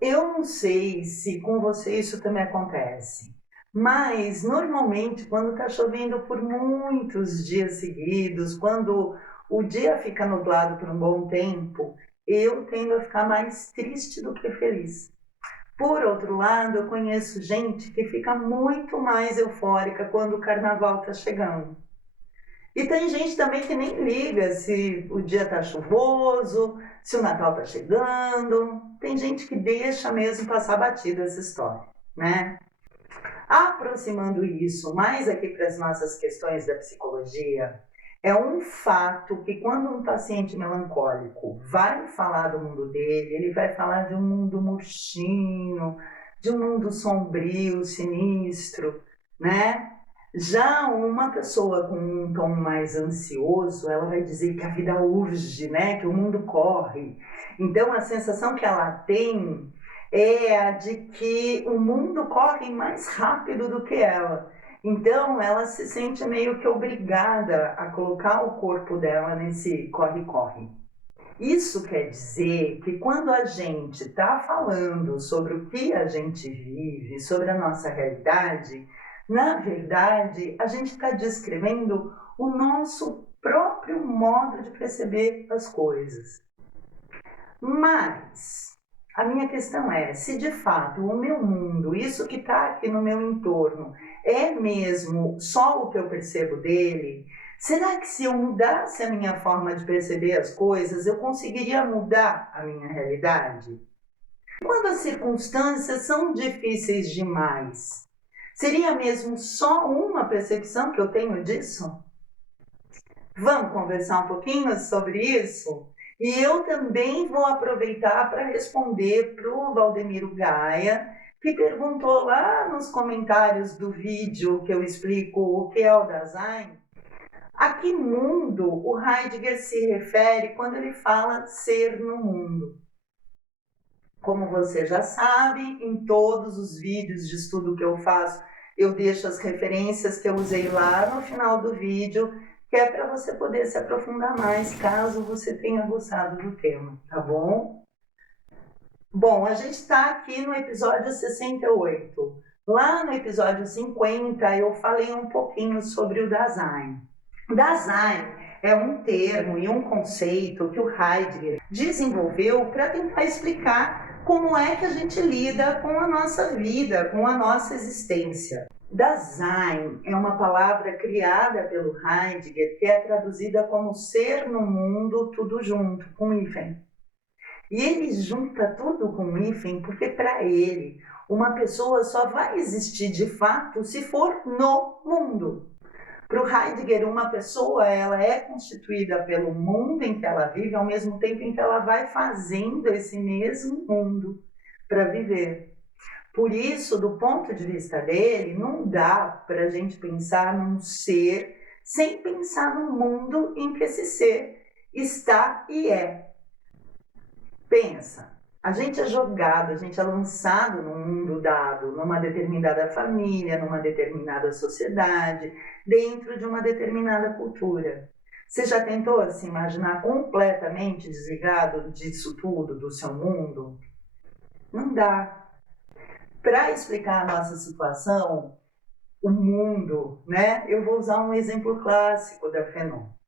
Eu não sei se com você isso também acontece, mas normalmente quando está chovendo por muitos dias seguidos, quando o dia fica nublado por um bom tempo, eu tendo a ficar mais triste do que feliz. Por outro lado, eu conheço gente que fica muito mais eufórica quando o carnaval está chegando. E tem gente também que nem liga se o dia está chuvoso, se o Natal está chegando. Tem gente que deixa mesmo passar batida essa história, né? Aproximando isso mais aqui para as nossas questões da psicologia, é um fato que quando um paciente melancólico vai falar do mundo dele, ele vai falar de um mundo murchinho, de um mundo sombrio, sinistro, né? Já uma pessoa com um tom mais ansioso, ela vai dizer que a vida urge, né? Que o mundo corre. Então a sensação que ela tem é a de que o mundo corre mais rápido do que ela. Então ela se sente meio que obrigada a colocar o corpo dela nesse corre-corre. Isso quer dizer que quando a gente está falando sobre o que a gente vive, sobre a nossa realidade, na verdade a gente está descrevendo o nosso próprio modo de perceber as coisas. Mas a minha questão é, se de fato o meu mundo, isso que está aqui no meu entorno, é mesmo só o que eu percebo dele, será que se eu mudasse a minha forma de perceber as coisas, eu conseguiria mudar a minha realidade? Quando as circunstâncias são difíceis demais, seria mesmo só uma percepção que eu tenho disso? Vamos conversar um pouquinho sobre isso? E eu também vou aproveitar para responder para o Valdemiro Gaia, que perguntou lá nos comentários do vídeo que eu explico o que é o Dasein, a que mundo o Heidegger se refere quando ele fala ser no mundo. Como você já sabe, em todos os vídeos de estudo que eu faço, eu deixo as referências que eu usei lá no final do vídeo, que é para você poder se aprofundar mais, caso você tenha gostado do tema, tá bom? Bom, a gente está aqui no episódio 68. Lá no episódio 50, eu falei um pouquinho sobre o Dasein. Dasein é um termo e um conceito que o Heidegger desenvolveu para tentar explicar como é que a gente lida com a nossa vida, com a nossa existência. Dasein é uma palavra criada pelo Heidegger que é traduzida como ser no mundo tudo junto, com hífen. E ele junta tudo com hífen porque para ele uma pessoa só vai existir de fato se for no mundo. Para o Heidegger, uma pessoa ela é constituída pelo mundo em que ela vive, ao mesmo tempo em que ela vai fazendo esse mesmo mundo para viver. Por isso, do ponto de vista dele, não dá para a gente pensar num ser sem pensar no mundo em que esse ser está e é. Pensa, a gente é jogado, a gente é lançado num mundo dado, numa determinada família, numa determinada sociedade, dentro de uma determinada cultura. Você já tentou se imaginar completamente desligado disso tudo, do seu mundo? Não dá. Para explicar a nossa situação, o mundo, né? Eu vou usar um exemplo clássico da Fanon.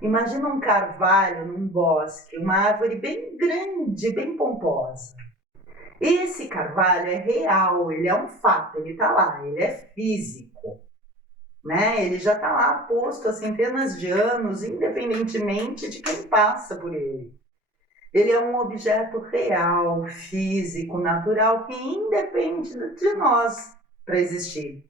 Imagina um carvalho num bosque, uma árvore bem grande, bem pomposa. Esse carvalho é real, ele é um fato, ele está lá, ele é físico, né? Ele já está lá posto há centenas de anos, independentemente de quem passa por ele. Ele é um objeto real, físico, natural, que independe de nós para existir.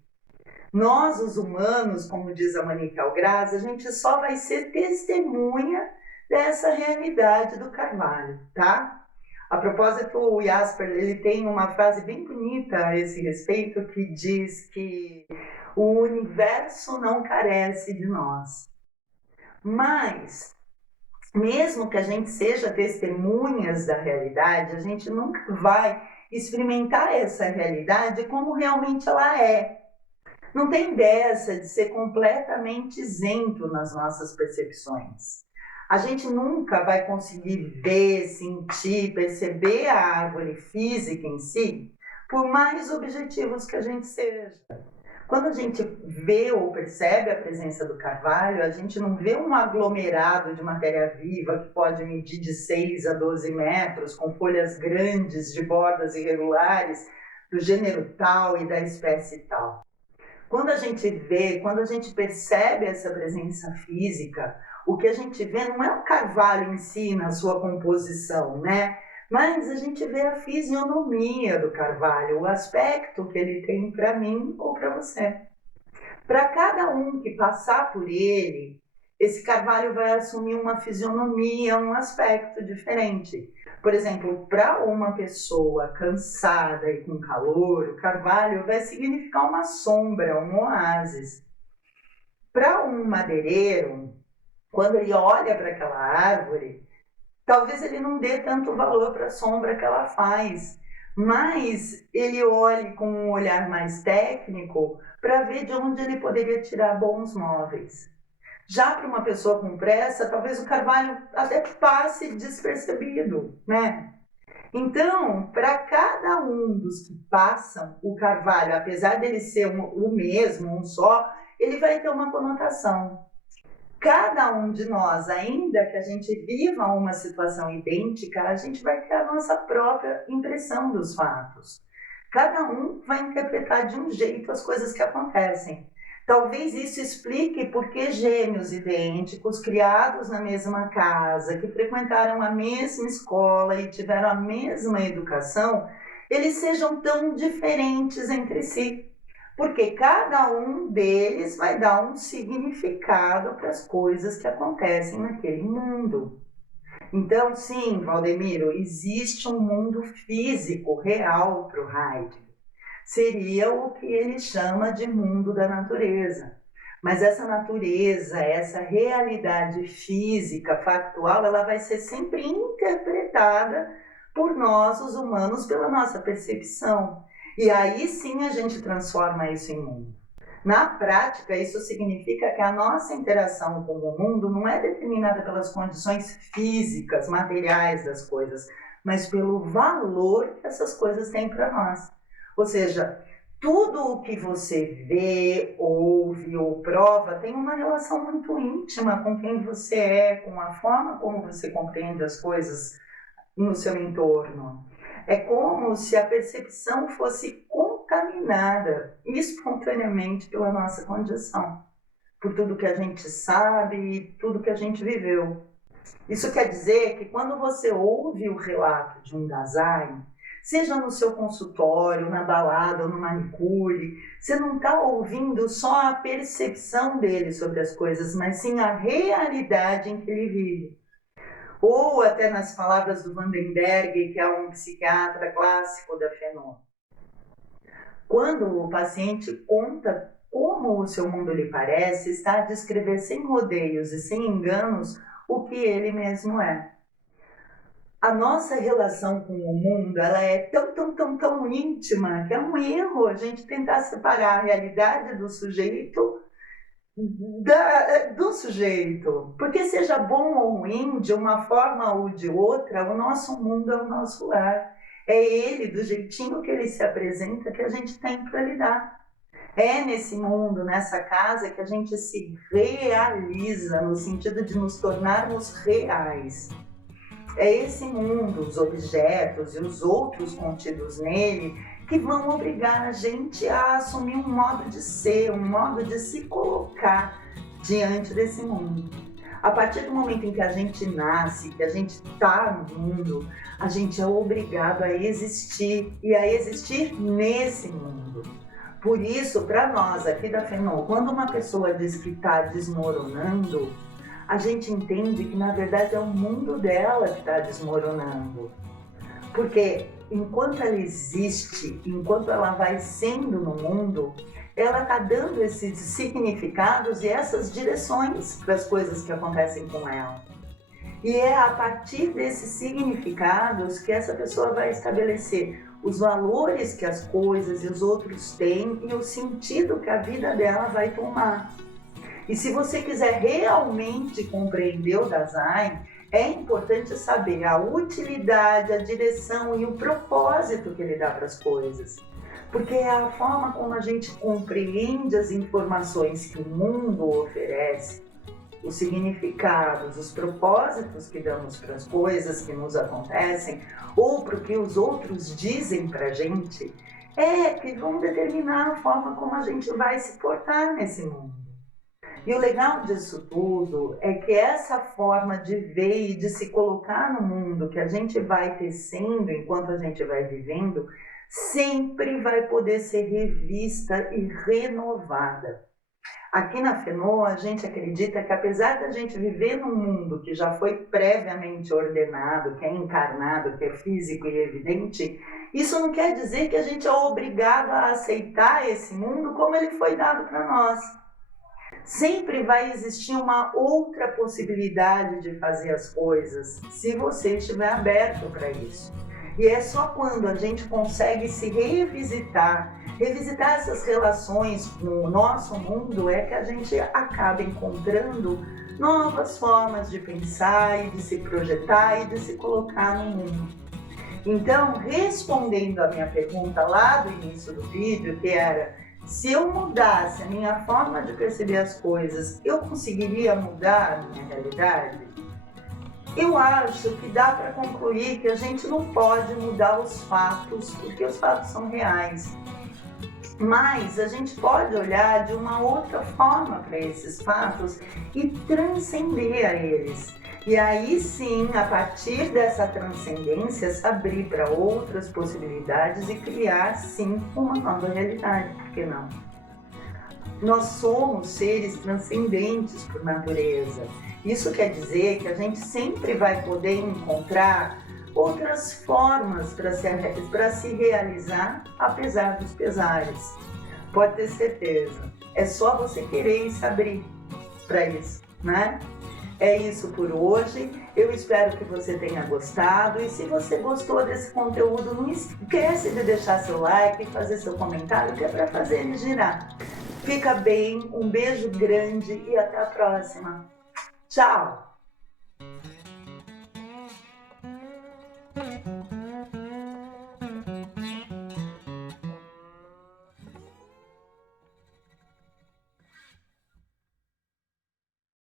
Nós, os humanos, como diz a Monique Algraz, a gente só vai ser testemunha dessa realidade do carvalho, tá? A propósito, o Jasper ele tem uma frase bem bonita a esse respeito que diz que o universo não carece de nós. Mas, mesmo que a gente seja testemunhas da realidade, a gente nunca vai experimentar essa realidade como realmente ela é. Não tem dessa de ser completamente isento nas nossas percepções. A gente nunca vai conseguir ver, sentir, perceber a árvore física em si, por mais objetivos que a gente seja. Quando a gente vê ou percebe a presença do carvalho, a gente não vê um aglomerado de matéria viva que pode medir de 6 a 12 metros, com folhas grandes, de bordas irregulares, do gênero tal e da espécie tal. Quando a gente vê, quando a gente percebe essa presença física, o que a gente vê não é o carvalho em si, na sua composição, né? Mas a gente vê a fisionomia do carvalho, o aspecto que ele tem para mim ou para você. Para cada um que passar por ele, esse carvalho vai assumir uma fisionomia, um aspecto diferente. Por exemplo, para uma pessoa cansada e com calor, o carvalho vai significar uma sombra, um oásis. Para um madeireiro, quando ele olha para aquela árvore, talvez ele não dê tanto valor para a sombra que ela faz, mas ele olhe com um olhar mais técnico para ver de onde ele poderia tirar bons móveis. Já para uma pessoa com pressa, talvez o carvalho até passe despercebido, né? Então, para cada um dos que passam, o carvalho, apesar dele ser o mesmo, um só, ele vai ter uma conotação. Cada um de nós, ainda que a gente viva uma situação idêntica, a gente vai ter a nossa própria impressão dos fatos. Cada um vai interpretar de um jeito as coisas que acontecem. Talvez isso explique por que gêmeos idênticos, criados na mesma casa, que frequentaram a mesma escola e tiveram a mesma educação, eles sejam tão diferentes entre si. Porque cada um deles vai dar um significado para as coisas que acontecem naquele mundo. Então, sim, Valdemiro, existe um mundo físico real para o Heidegger. Seria o que ele chama de mundo da natureza. Mas essa natureza, essa realidade física, factual, ela vai ser sempre interpretada por nós, os humanos, pela nossa percepção. E aí sim a gente transforma isso em mundo. Na prática, isso significa que a nossa interação com o mundo não é determinada pelas condições físicas, materiais das coisas, mas pelo valor que essas coisas têm para nós. Ou seja, tudo o que você vê, ouve ou prova tem uma relação muito íntima com quem você é, com a forma como você compreende as coisas no seu entorno. É como se a percepção fosse contaminada espontaneamente pela nossa condição, por tudo que a gente sabe e tudo que a gente viveu. Isso quer dizer que quando você ouve o relato de um Dasein, seja no seu consultório, na balada ou no manicure, você não está ouvindo só a percepção dele sobre as coisas, mas sim a realidade em que ele vive. Ou até nas palavras do Vandenberg, que é um psiquiatra clássico da Fanon. Quando o paciente conta como o seu mundo lhe parece, está a descrever sem rodeios e sem enganos o que ele mesmo é. A nossa relação com o mundo, ela é tão íntima que é um erro a gente tentar separar a realidade do sujeito do sujeito. Porque seja bom ou ruim, de uma forma ou de outra, o nosso mundo é o nosso lar. É ele, do jeitinho que ele se apresenta, que a gente tem para lidar. É nesse mundo, nessa casa, que a gente se realiza, no sentido de nos tornarmos reais. É esse mundo, os objetos e os outros contidos nele, que vão obrigar a gente a assumir um modo de ser, um modo de se colocar diante desse mundo. A partir do momento em que a gente nasce, que a gente está no mundo, a gente é obrigado a existir, e a existir nesse mundo. Por isso, para nós aqui da Fanon, quando uma pessoa diz que está desmoronando, a gente entende que na verdade é o mundo dela que está desmoronando. Porque enquanto ela existe, enquanto ela vai sendo no mundo, ela está dando esses significados e essas direções para as coisas que acontecem com ela. E é a partir desses significados que essa pessoa vai estabelecer os valores que as coisas e os outros têm e o sentido que a vida dela vai tomar. E se você quiser realmente compreender o Dasein, é importante saber a utilidade, a direção e o propósito que ele dá para as coisas. Porque é a forma como a gente compreende as informações que o mundo oferece, os significados, os propósitos que damos para as coisas que nos acontecem, ou para o que os outros dizem para a gente, que vão determinar a forma como a gente vai se portar nesse mundo. E o legal disso tudo é que essa forma de ver e de se colocar no mundo que a gente vai tecendo enquanto a gente vai vivendo, sempre vai poder ser revista e renovada. Aqui na FENO, a gente acredita que apesar da gente viver num mundo que já foi previamente ordenado, que é encarnado, que é físico e evidente, isso não quer dizer que a gente é obrigado a aceitar esse mundo como ele foi dado para nós. Sempre vai existir uma outra possibilidade de fazer as coisas, se você estiver aberto para isso. E é só quando a gente consegue se revisitar essas relações com o nosso mundo, é que a gente acaba encontrando novas formas de pensar e de se projetar e de se colocar no mundo. Então, respondendo a minha pergunta lá do início do vídeo, que era: se eu mudasse a minha forma de perceber as coisas, eu conseguiria mudar a minha realidade? Eu acho que dá para concluir que a gente não pode mudar os fatos, porque os fatos são reais. Mas a gente pode olhar de uma outra forma para esses fatos e transcender a eles. E aí sim, a partir dessa transcendência, se abrir para outras possibilidades e criar sim uma nova realidade, por que não? Nós somos seres transcendentes por natureza. Isso quer dizer que a gente sempre vai poder encontrar outras formas para se realizar, apesar dos pesares. Pode ter certeza. É só você querer e se abrir para isso, né? É isso por hoje. Eu espero que você tenha gostado. E se você gostou desse conteúdo, não esquece de deixar seu like e fazer seu comentário, que é para fazer ele girar. Fica bem, um beijo grande e até a próxima. Tchau!